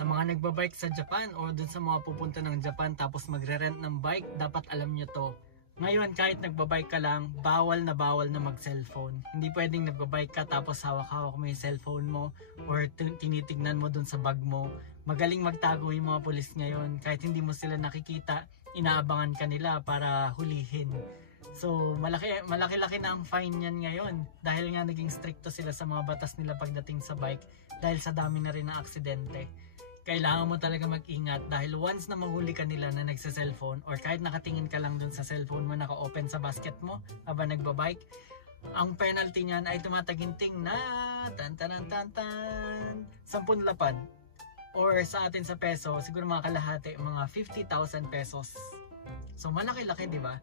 Sa mga nagbabike sa Japan o dun sa mga pupunta ng Japan tapos magre-rent ng bike, dapat alam nyo to. Ngayon, kahit nagbabike ka lang, bawal na mag-cellphone. Hindi pwedeng nagbabike ka tapos hawak-hawak mo yung cellphone mo or tinitignan mo dun sa bag mo. Magaling magtago yung mga pulis ngayon. Kahit hindi mo sila nakikita, inaabangan ka nila para hulihin. So, malaki-laki na ang fine yan ngayon. Dahil nga naging stricto sila sa mga batas nila pagdating sa bike. Dahil sa dami na rin ng aksidente. Kailangan mo talaga mag-ingat dahil once na mahuli ka nila na nagsa-cellphone or kahit nakatingin ka lang dun sa cellphone mo, naka-open sa basket mo habang nagbabike, ang penalty niyan ay tumataginting na 10 lapad. Or sa atin sa peso, siguro mga kalahati, mga 50,000 pesos. So malaki-laki, di ba?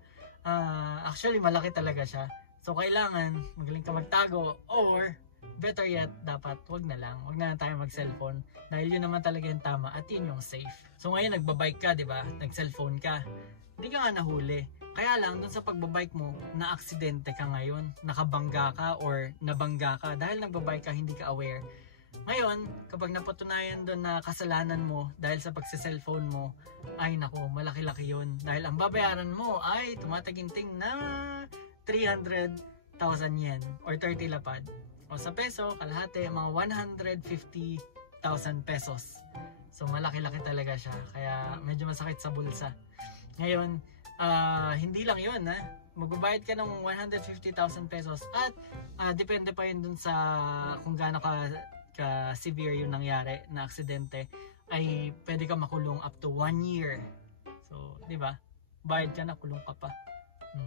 Actually, malaki talaga siya. So kailangan magaling ka magtago or better yet, dapat wag na tayo mag-cellphone dahil yun naman talaga yung tama at yun yung safe. So ngayon nagbabike ka, 'di ba? Nag-cellphone ka. Hindi ka nga nahuli. Kaya lang dun sa pagbabike mo, na-aksidente ka ngayon, nakabangga ka or nabangga ka dahil nagbabike ka, hindi ka aware. Ngayon, kapag napatunayan doon na kasalanan mo dahil sa pagse-cellphone mo, ay nako, malaki-laki yun. Dahil ang babayaran mo ay tumataginting na 300,000 yen or 30 lapad. O sa peso, kalahati, mga 150,000 pesos. So malaki-laki talaga siya. Kaya medyo masakit sa bulsa. Ngayon, hindi lang yun. Magbabayad ka ng 150,000 pesos at depende pa yun dun sa kung gaano ka severe yung nangyari na aksidente, ay pwede ka makulong up to 1 year. So, di ba? Bayad ka na, kulong ka pa.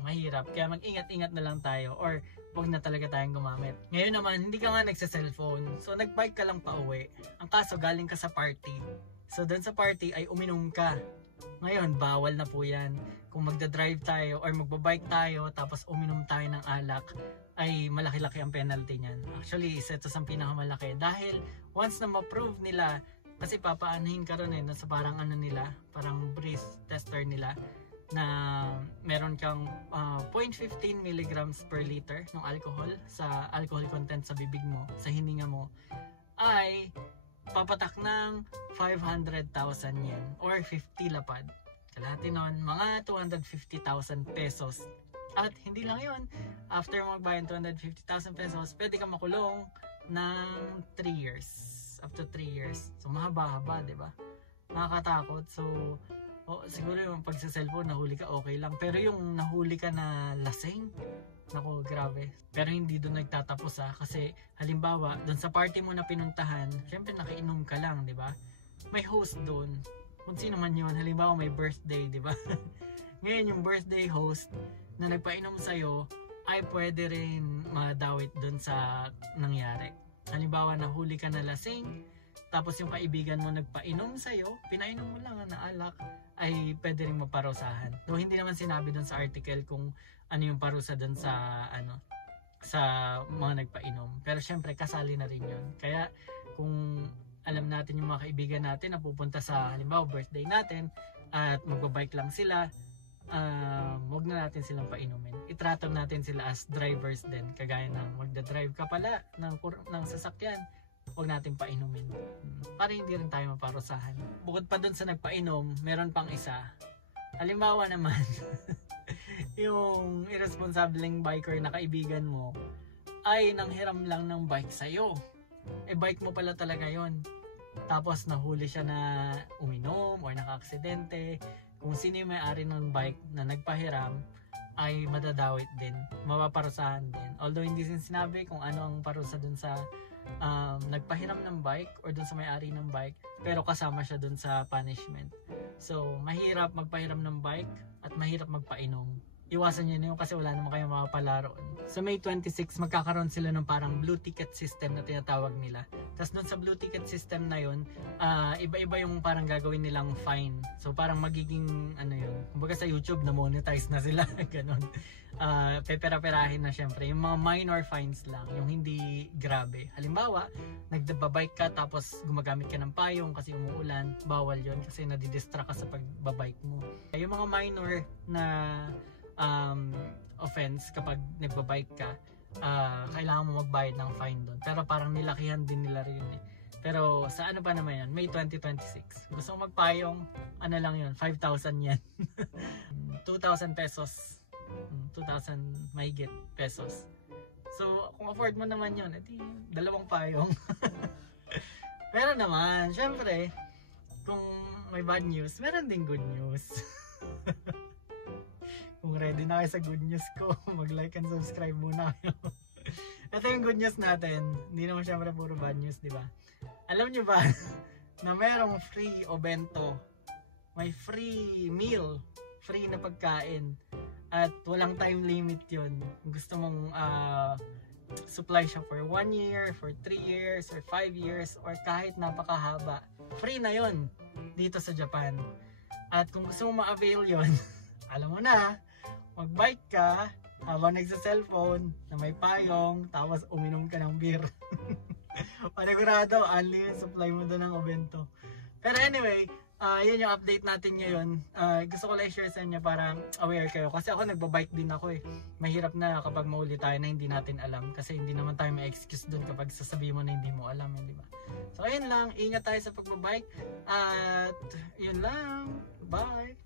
Mahirap. Kaya mag-ingat-ingat na lang tayo or huwag na talaga tayong gumamit. Ngayon naman, hindi ka nga nagsa-cellphone. So, nag-bike ka lang pa uwi. Ang kaso, galing ka sa party. So, doon sa party ay uminom ka. Ngayon, bawal na po yan. Kung magdadrive tayo or magbabike tayo tapos uminom tayo ng alak, ay malaki-laki ang penalty niyan. Actually, isa ito sa pinakamalaki. Dahil once na ma-prove nila, kasi papaanahin ka ron sa parang parang breath tester nila, na meron kang 0.15 milligrams per liter ng alcohol sa alcohol content sa bibig mo, sa hininga mo, ay papatak ng 500,000 yen or 50 lapad. Kalahati nun, mga 250,000 pesos. At hindi lang yun, after magbayad 250,000 pesos, pwede ka makulong ng 3 years. Up to 3 years. So mahaba-haba, di ba? Nakakatakot. So, siguro yung pagsa-cellphone, nahuli ka, okay lang. Pero yung nahuli ka na lasing, naku, grabe. Pero hindi doon nagtatapos kasi halimbawa, doon sa party mo na pinuntahan, syempre nakainom ka lang, di ba? May host doon. Kung sino man yun, halimbawa may birthday, di ba? Ngayon yung birthday host na nagpainom sa'yo, ay pwede rin madawit doon sa nangyari. Halimbawa, nahuli ka na lasing, tapos yung kaibigan mo nagpainom sa'yo, pinainom mo lang na alak, ay pwede rin maparusahan. No, hindi naman sinabi doon sa article kung ano yung parusa doon sa sa mga nagpainom. Pero syempre kasali na rin yun. Kaya kung alam natin yung mga kaibigan natin na pupunta sa halimbawa birthday natin at magbabike lang sila, wag na natin silang painumin. Itrato natin sila as drivers din. Kagaya ng magdadrive ka pala ng sasakyan, huwag natin painumin para hindi rin tayo maparusahan. Bukod pa dun sa nagpainom, meron pang isa. Halimbawa naman yung irresponsibleng biker na kaibigan mo ay nanghiram lang ng bike sa'yo. Bike mo pala talaga yon. Tapos nahuli siya na uminom or naka-aksidente. Kung sino yung may-ari ng bike na nagpahiram, ay madadawit din, mapaparusahan din. Although hindi sinabi kung ano ang parusa dun sa nagpahiram ng bike or dun sa may-ari ng bike, pero kasama siya dun sa punishment. So mahirap magpahiram ng bike at mahirap magpainom. Iwasan nyo na yun kasi wala naman kayong makapalaro. Sa May 26, magkakaroon sila ng parang blue ticket system na tinatawag nila. Tapos dun sa blue ticket system na yun, iba-iba yung parang gagawin nilang fine. So parang magiging kumbaga sa YouTube na monetize na sila. Ganon. Pepera-perahin na syempre. Yung mga minor fines lang, yung hindi grabe. Halimbawa, nagbabike ka tapos gumagamit ka ng payong kasi umuulan, bawal yon kasi nadidistract ka sa pagbabike mo. Yung mga minor na offense kapag nagbabike ka, kailangan mo magbayad ng fine doon. Pero parang nilakihan din nila rin Pero sa ano pa naman yan, May 2026. Gusto mo magpayong, ano lang yun, 5,000 yan. 2,000 pesos. 2,000 mahigit pesos. So, kung afford mo naman yun, edi dalawang payong. Pero naman, syempre, kung may bad news, meron ding good news. Kung ready na kayo sa good news ko, mag-like and subscribe muna kayo. Ito yung good news natin. Hindi naman syempre puro bad news, di ba? Alam nyo ba na merong free o bento? May free meal, free na pagkain. At walang time limit yun. Gusto mong supply siya for 1 year, for 3 years, or 5 years, or kahit napakahaba. Free na yun dito sa Japan. At kung gusto mo ma-avail yun, alam mo na, mag-bike ka habang nagsa-cellphone na may payong, tapos uminom ka ng beer. Panigurado, only yung supply mo doon ng obento. Pero anyway, yun yung update natin ngayon. Gusto ko lang i-share sa inyo para aware kayo. Kasi ako nagbabike din ako eh. Mahirap na kapag mauli tayo na hindi natin alam. Kasi hindi naman tayo may excuse doon kapag sasabihin mo na hindi mo alam. Di ba? So ayun lang, ingat tayo sa pagbabike. At yun lang. Bye!